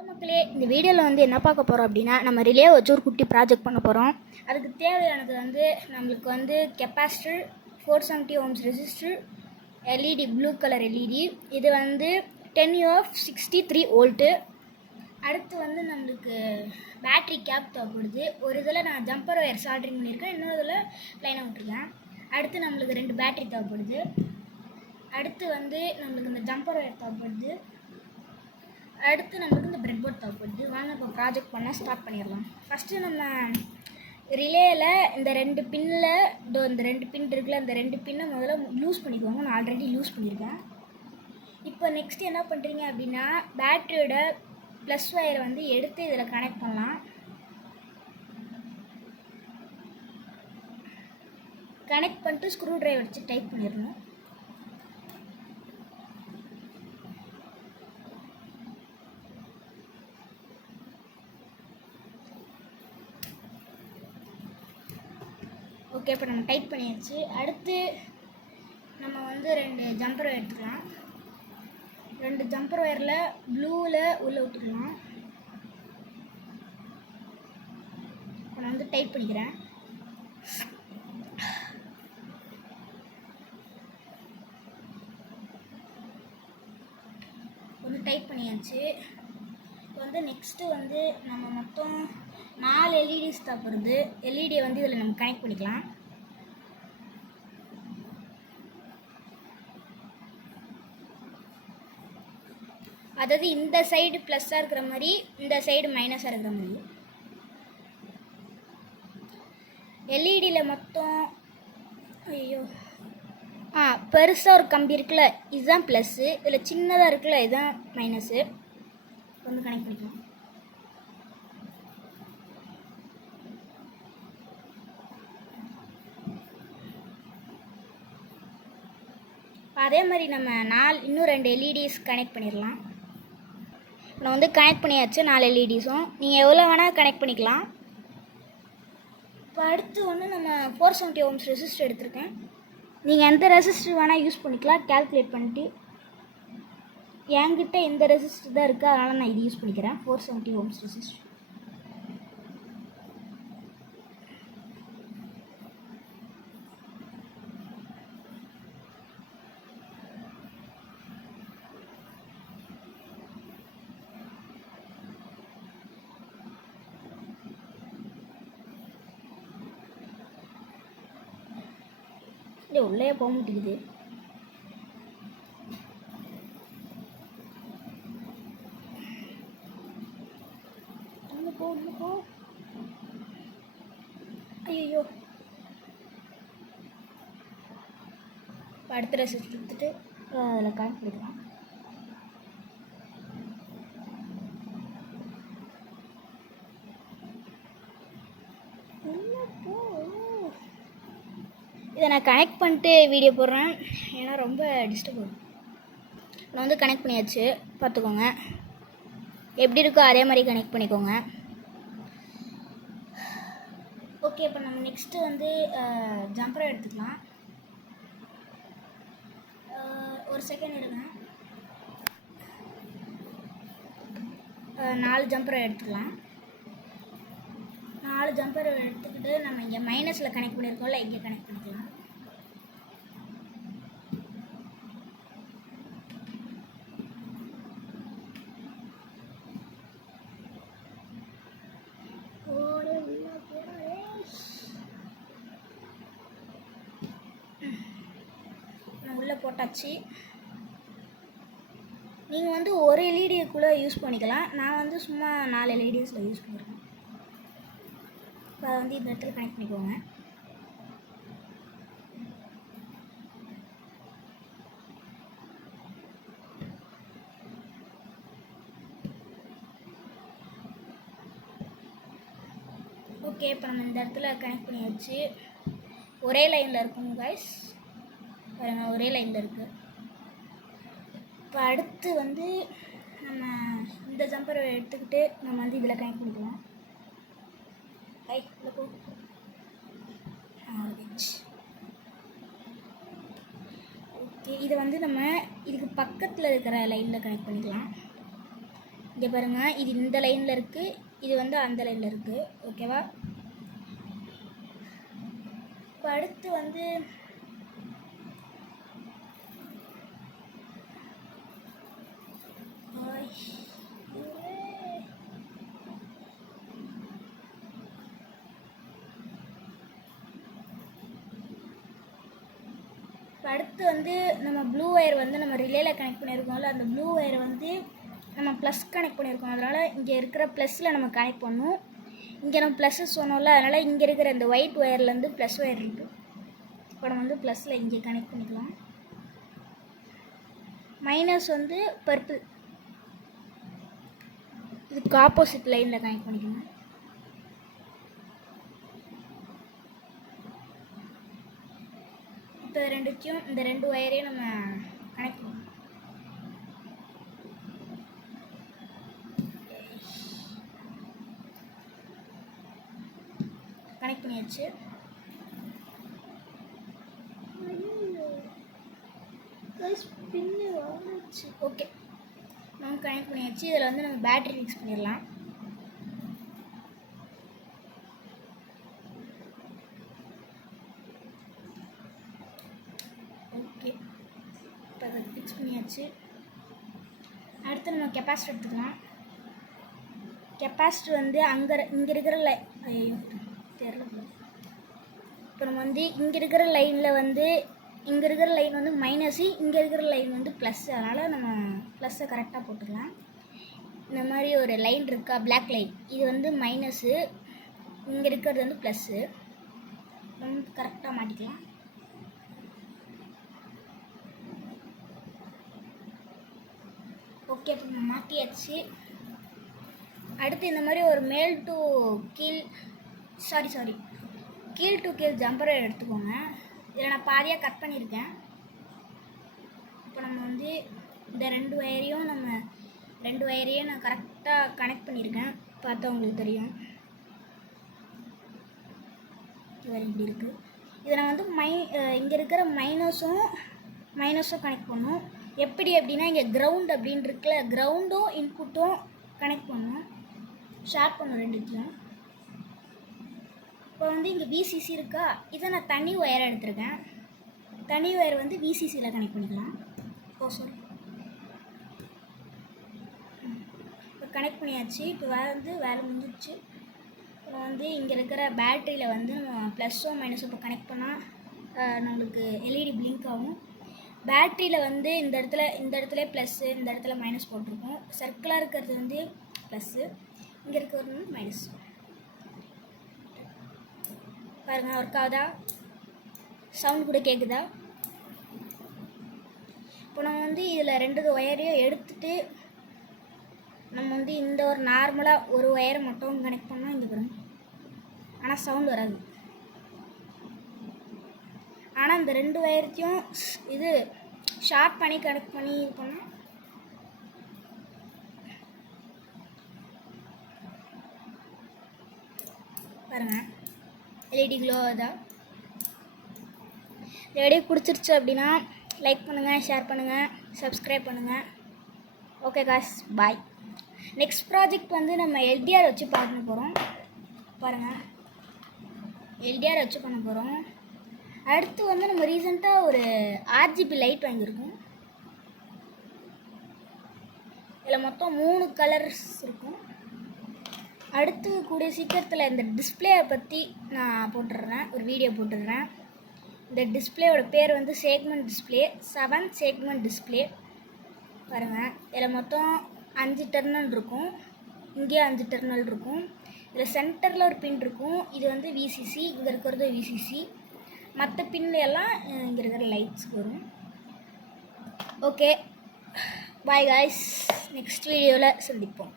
Hello மக்களே, இந்த வீடியோவில் வந்து என்ன பார்க்க போகிறோம் அப்படின்னா, நம்ம ரிலே வச்சு ஒரு குட்டி ப்ராஜெக்ட் பண்ண போகிறோம். அதுக்கு தேவையானது வந்து நம்மளுக்கு வந்து capacitor, 470 ohms resistor, LED blue colour LED, இது வந்து 10U63 வோல்ட்டு. அடுத்து வந்து நம்மளுக்கு பேட்ரி கேப் தேவைப்படுது. ஒரு இதில் நான் ஜம்பர் ஒயர் சால்ட்ரிங் பண்ணியிருக்கேன், இன்னொரு இதில் லைனாக விட்டுருக்கேன். அடுத்து நம்மளுக்கு 2 பேட்ரி தேவைப்படுது. அடுத்து வந்து நம்மளுக்கு இந்த ஜம்பர் ஒயர் தேவைப்படுது. அடுத்து நம்மளுக்கு இந்த பிரெட் போர்ட் தேவைப்படுது. வாங்க இப்போ ப்ராஜெக்ட் பண்ண ஸ்டார்ட் பண்ணிடலாம். ஃபஸ்ட்டு நம்ம ரிலேயில் இந்த 2 பின்னில் இந்த 2 பின் இருக்குல்ல, இந்த 2 பின்னை முதல்ல யூஸ் பண்ணிக்குவாங்க. நான் ஆல்ரெடி யூஸ் பண்ணியிருக்கேன். இப்போ நெக்ஸ்ட் என்ன பண்ணுறீங்க அப்படின்னா, பேட்டரியோட ப்ளஸ் ஒயரை வந்து எடுத்து இதில் கனெக்ட் பண்ணலாம். கனெக்ட் பண்ணிட்டு ஸ்க்ரூ ட்ரைவர் வச்சு டைட் பண்ணிடணும். ஓகே, இப்போ நம்ம டைட் பண்ணியாச்சு. அடுத்து நம்ம வந்து 2 ஜம்பர் ஒயர் எடுத்துக்கலாம். 2 ஜம்பர் ஒயரில் ப்ளூவில் உள்ளே விட்டுக்கலாம். இப்போ நான் வந்து டைட் பண்ணிக்கிறேன். வந்து டைட் பண்ணியாச்சு. இப்போ வந்து நெக்ஸ்ட்டு வந்து நம்ம மொத்தம் 4 எல்இடிஸ் தேவைப்படுது. எல்இடியை வந்து இதில் நம்ம கனெக்ட் பண்ணிக்கலாம். அதாவது இந்த சைடு ப்ளஸ்ஸாக இருக்கிற மாதிரி, இந்த சைடு மைனஸாக இருக்கிற மாதிரி. எல்இடியில் மொத்தம் பெருசாக ஒரு கம்பி இருக்குல்ல, இதுதான் ப்ளஸ்ஸு. இதில் சின்னதாக இருக்குல்ல, இதுதான் மைனஸு. வந்து கனெக்ட் பண்ணிக்கலாம். அதே மாதிரி நம்ம இன்னும் 2 எல்இடிஸ் கனெக்ட் பண்ணிடலாம். நான் வந்து கனெக்ட் பண்ணியாச்சு 4 எல்இடிஸும். நீங்கள் எவ்வளோ வேணால் கனெக்ட் பண்ணிக்கலாம். இப்போ அடுத்து ஒன்று நம்ம 470 ohms ரெசிஸ்டர் எடுத்திருக்கேன். நீங்கள் எந்த ரெசிஸ்டர் வேணால் யூஸ் பண்ணிக்கலாம். கால்குலேட் பண்ணிட்டு என்கிட்ட இந்த ரெசிஸ்டர் தான் இருக்குது, அதனால் நான் இது யூஸ் பண்ணிக்கிறேன். 470 ohms ரெசிஸ்டர். இல்லை, உள்ளே போக மாட்டேங்குது. போ. ஐயோ, அடுத்த ரெசிஸ்டர் எடுத்துட்டு அதில் கனெக்ட் பண்ணிக்கலாம். இதை நான் கனெக்ட் பண்ணிட்டு வீடியோ போடுறேன், ஏன்னா ரொம்ப டிஸ்டர்ப் ஆகும். நான் வந்து கனெக்ட் பண்ணியாச்சு, பார்த்துக்கோங்க. எப்படி இருக்கோ அதே மாதிரி கனெக்ட் பண்ணிக்கோங்க. ஓகே, இப்போ நம்ம நெக்ஸ்ட்டு வந்து ஜம்பரை எடுத்துக்கலாம். ஒரு செகண்ட் இருங்க. 4 ஜம்பரை எடுத்துக்கலாம். 4 ஜம்பரை எடுத்துக்கிட்டு நம்ம இங்கே மைனஸில் கனெக்ட் பண்ணியிருக்கோம்ல, இங்கே கனெக்ட் பண்ணிக்கலாம். உள்ளே போட்டாச்சு. நீங்கள் வந்து ஒரு எல்இடிக்குள்ளே யூஸ் பண்ணிக்கலாம். நான் வந்து சும்மா 4 எல்இடிஸில் யூஸ் பண்ணியிருக்கேன். இப்போ அதை வந்து இந்த இடத்துல கனெக்ட் பண்ணிக்கோங்க. ஓகே, இப்போ நம்ம இந்த இடத்துல கனெக்ட் பண்ணியாச்சு. ஒரே லைனில் இருக்குங்க கைஸ், பாருங்க, ஒரே லைனில் இருக்குது. இப்போ அடுத்து வந்து நம்ம இந்த ஜம்பரை எடுத்துக்கிட்டு நம்ம வந்து இதில் கனெக்ட் பண்ணிக்கலாம். ஓகே, இதை வந்து நம்ம இதுக்கு பக்கத்தில் இருக்கிற லைனில் கனெக்ட் பண்ணிக்கலாம். இங்கே பாருங்கள், இது இந்த லைனில் இருக்குது, இது வந்து அந்த லைனில் இருக்குது. ஓகேவா? இப்போ அடுத்து வந்து நம்ம ப்ளூ ஒயர் வந்து நம்ம ரிலேயில் கனெக்ட் பண்ணியிருக்கோம்ல, அந்த ப்ளூ ஒயரை வந்து நம்ம ப்ளஸ் கனெக்ட் பண்ணியிருக்கோம். அதனால் இங்கே இருக்கிற ப்ளஸில் நம்ம கனெக்ட் பண்ணணும். இங்கே நம்ம ப்ளஸ்ஸு சொன்னோம்ல, அதனால் இங்கே இருக்கிற இந்த ஒயிட் ஒயர்லேருந்து ப்ளஸ் ஒயர் இருக்குது. இப்போ நம்ம வந்து ப்ளஸில் இங்கே கனெக்ட் பண்ணிக்கலாம். மைனஸ் வந்து பர்பிள், இதுக்கு ஆப்போசிட் லைனில் கனெக்ட் பண்ணிக்கணும். இப்போ ரெண்டுத்தையும், இந்த ரெண்டு ஒயரையும் நம்ம கனெக்ட் பண்ணணும். கனெக்ட் பண்ணியாச்சு. ஓகே, நம்ம கனெக்ட் பண்ணியாச்சு. இதில் வந்து நம்ம பேட்டரி ஃபிக்ஸ் பண்ணிடலாம். ஓகே, இப்போ அதை ஃபிக்ஸ் பண்ணியாச்சு. அடுத்து நம்ம கெப்பாசிட்டர் எடுத்துக்கலாம். கெப்பாசிட்டர் வந்து இங்கே இருக்கிற ஐயோ தெரியல. இப்போ நம்ம வந்து இங்கே இருக்கிற லைனில் வந்து, இங்கே இருக்கிற லைன் வந்து மைனஸு, இங்கே இருக்கிற லைன் வந்து ப்ளஸ்ஸு. அதனால் நம்ம ப்ளஸ்ஸை கரெக்டாக போட்டுக்கலாம். இந்த மாதிரி ஒரு லைன் இருக்கா, பிளாக் லைன், இது வந்து மைனஸு, இங்கே இருக்கிறது வந்து ப்ளஸ்ஸு. நம்ம கரெக்டாக மாட்டிக்கலாம். ஓகே, இப்போ நம்ம மாட்டியாச்சு. அடுத்து இந்த மாதிரி ஒரு மேல் டு கீழ் கீழ் டு கீழ் ஜம்பரை எடுத்துக்கோங்க. இதில் நான் பாதியாக கட் பண்ணியிருக்கேன். இப்போ நம்ம வந்து இந்த ரெண்டு ஒயரையும் நான் கரெக்டாக கனெக்ட் பண்ணியிருக்கேன். பார்த்தா உங்களுக்கு தெரியும். இது இப்படி இருக்குது. இதை நான் வந்து இங்கே இருக்கிற மைனஸும் கனெக்ட் பண்ணும். எப்படி அப்படின்னா, இங்கே கிரவுண்ட் அப்படின்னு இருக்குல்ல, கிரவுண்டும் இன்புட்டும் கனெக்ட் பண்ணும், ஷேர் பண்ணும் ரெண்டுத்தையும். இப்போ வந்து இங்கே விசிசி இருக்கா, இதை நான் தனி ஒயரை எடுத்திருக்கேன். தனி ஒயர் வந்து விசிசியில் கனெக்ட் பண்ணிக்கலாம். இப்போ கனெக்ட் பண்ணியாச்சு. இப்போ வேலை முடிஞ்சிடுச்சு. இப்போ வந்து இங்கே இருக்கிற பேட்டரியில் வந்து நம்ம ப்ளஸ்ஸோ மைனஸோ இப்போ கனெக்ட் பண்ணால் நம்மளுக்கு எல்இடி பிளிங்க் ஆகும். பேட்டரியில் வந்து இந்த இடத்துல ப்ளஸ்ஸு, இந்த இடத்துல மைனஸ் போட்டிருக்கோம். சர்க்கிளாக இருக்கிறது வந்து ப்ளஸ்ஸு, இங்கே இருக்கிறது வந்து மைனஸ். பாருங்கள், ஒர்க் ஆகுதா? சவுண்ட் கூட கேட்குதா? இப்போ நம்ம வந்து இதில் ரெண்டு ஒயரையும் எடுத்துகிட்டு நம்ம வந்து இந்த ஒரு நார்மலாக ஒரு ஒயரை மட்டும் கனெக்ட் பண்ணால் இங்கே வரும். ஆனால் சவுண்ட் வராது. ஆனால் இந்த ரெண்டு ஒயரையும் இது ஷார்ட் பண்ணி கனெக்ட் பண்ணி இது பண்ணால் பாருங்கள், எல்இடி க்ளோ ஆகுதா? இந்த வீடியோ பிடிச்சிருச்சு அப்படின்னா லைக் பண்ணுங்கள், ஷேர் பண்ணுங்கள், சப்ஸ்கிரைப் பண்ணுங்கள். ஓகே காய்ஸ், பாய். நெக்ஸ்ட் ப்ராஜெக்ட் வந்து நம்ம எல்டிஆர் வச்சு பண்ண போகிறோம். பாருங்கள், எல்டிஆர் வச்சு பண்ண போகிறோம். அடுத்து வந்து நம்ம ரீசெண்டாக ஒரு ஆர்ஜிபி லைட் வாங்கியிருக்கோம். இதில் மொத்தம் 3 கலர்ஸ் இருக்கும். அடுத்து கூடிய சீக்கிரத்தில் இந்த டிஸ்பிளேயை பற்றி நான் போட்டுடுறேன், ஒரு வீடியோ போட்டுடுறேன். இந்த டிஸ்பிளேயோட பேர் வந்து செக்மெண்ட் டிஸ்பிளே, 7 செக்மெண்ட் டிஸ்பிளே. பாருங்கள், இதில் மொத்தம் 5 டெர்மினல் இருக்கும். இங்கேயே 5 டெர்மினல் இருக்கும். இதில் சென்டரில் ஒரு பின் இருக்கும். இது வந்து விசிசி, இங்கே இருக்கிறது விசிசி. மற்ற பின்ல எல்லாம் இங்கே இருக்கிற லைட்ஸ் வரும். ஓகே, பாய் காய்ஸ், நெக்ஸ்ட் வீடியோவில் சந்திப்போம்.